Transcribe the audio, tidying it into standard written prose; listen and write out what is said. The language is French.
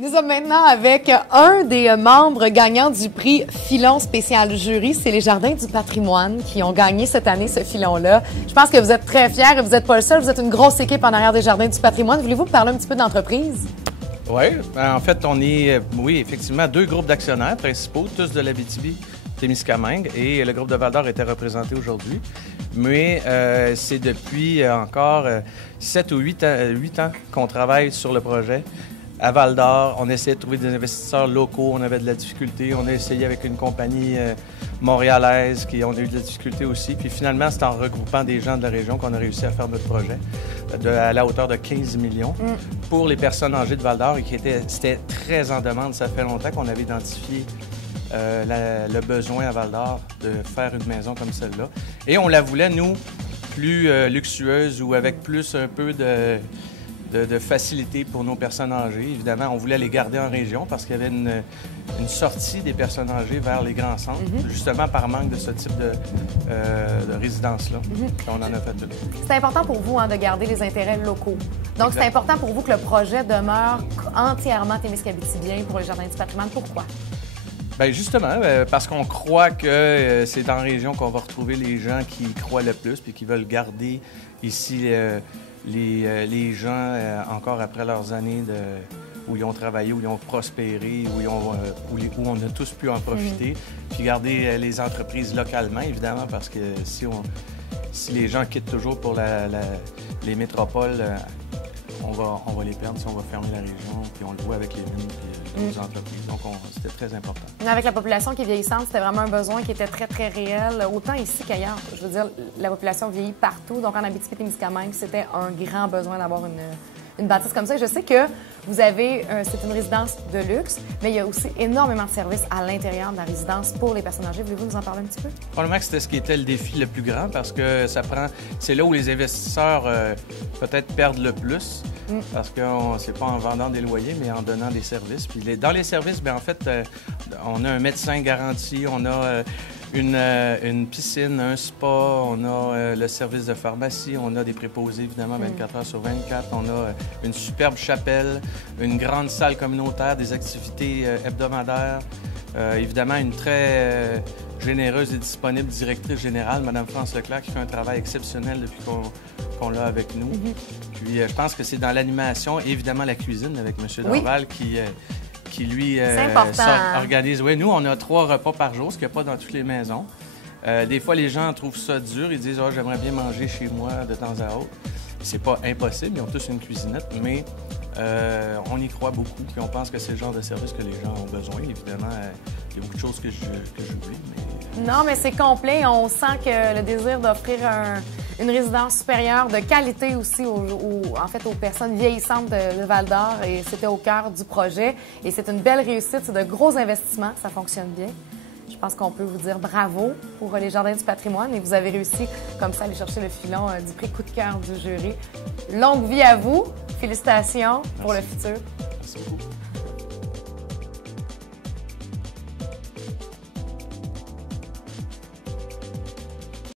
Nous sommes maintenant avec un des membres gagnants du prix Filon spécial jury. C'est les Jardins du patrimoine qui ont gagné cette année ce filon-là. Je pense que vous êtes très fiers et vous n'êtes pas le seul. Vous êtes une grosse équipe en arrière des Jardins du patrimoine. Voulez-vous me parler un petit peu de l'entreprise? Oui, en fait, on est, oui, effectivement, deux groupes d'actionnaires principaux, tous de l'Abitibi-Témiscamingue, et le groupe de Val-d'Or était représenté aujourd'hui. Mais c'est depuis encore 7 ou 8 ans qu'on travaille sur le projet. À Val-d'Or, on essayait de trouver des investisseurs locaux, on avait de la difficulté. On a essayé avec une compagnie montréalaise, on a eu de la difficulté aussi. Puis finalement, c'est en regroupant des gens de la région qu'on a réussi à faire notre projet à la hauteur de 15 millions pour les personnes âgées de Val-d'Or et c'était très en demande. Ça fait longtemps qu'on avait identifié le besoin à Val-d'Or de faire une maison comme celle-là. Et on la voulait, nous, plus luxueuse ou avec plus un peu de facilité pour nos personnes âgées. Évidemment, on voulait les garder en région parce qu'il y avait une sortie des personnes âgées vers les grands centres, justement par manque de ce type de résidence-là. On en a fait une. C'est important pour vous de garder les intérêts locaux. Donc, c'est important pour vous que le projet demeure entièrement témiscabitibien pour les Jardins du patrimoine. Pourquoi? Bien, justement, parce qu'on croit que c'est en région qu'on va retrouver les gens qui y croient le plus puis qui veulent garder ici les gens encore après leurs années où ils ont travaillé, où ils ont prospéré, où on a tous pu en profiter, puis garder les entreprises localement, évidemment, parce que si les gens quittent toujours pour les métropoles, on va les perdre si on va fermer la région, puis on le voit avec les mines et d'autres entreprises. Donc, c'était très important. Mais avec la population qui est vieillissante, c'était vraiment un besoin qui était très, très réel, autant ici qu'ailleurs. Je veux dire, la population vieillit partout. Donc, en Abitibi-Témiscamingue, c'était un grand besoin d'avoir une bâtisse comme ça. Je sais que vous avez, c'est une résidence de luxe, mais il y a aussi énormément de services à l'intérieur de la résidence pour les personnes âgées. Voulez-vous nous en parler un petit peu? Probablement que c'était ce qui était le défi le plus grand parce que c'est là où les investisseurs peut-être perdent le plus. Parce que c'est pas en vendant des loyers, mais en donnant des services. Puis dans les services, bien, en fait, on a un médecin garanti, on a une piscine, un spa, on a le service de pharmacie, on a des préposés, évidemment, 24 heures sur 24. On a une superbe chapelle, une grande salle communautaire, des activités hebdomadaires. Évidemment, une très généreuse et disponible directrice générale, Mme France Leclerc, qui fait un travail exceptionnel depuis qu'on l'a avec nous. Puis, je pense que c'est dans l'animation, et évidemment la cuisine avec M. Dorval qui lui, organise. Oui, nous, on a 3 repas par jour, ce qu'il n'y a pas dans toutes les maisons. Des fois, les gens trouvent ça dur. Ils disent « j'aimerais bien manger chez moi de temps à autre ». C'est pas impossible, ils ont tous une cuisinette, mais on y croit beaucoup. Puis on pense que c'est le genre de service que les gens ont besoin. Évidemment, il y a beaucoup de choses que j'oublie. Non, mais c'est complet. On sent que le désir d'offrir une résidence supérieure de qualité aussi en fait, aux personnes vieillissantes de Val-d'Or, et c'était au cœur du projet. Et c'est une belle réussite, c'est de gros investissements, ça fonctionne bien. Je pense qu'on peut vous dire bravo pour les Jardins du patrimoine, et vous avez réussi comme ça à aller chercher le filon du prix coup de cœur du jury. Longue vie à vous, félicitations pour le futur. Merci beaucoup.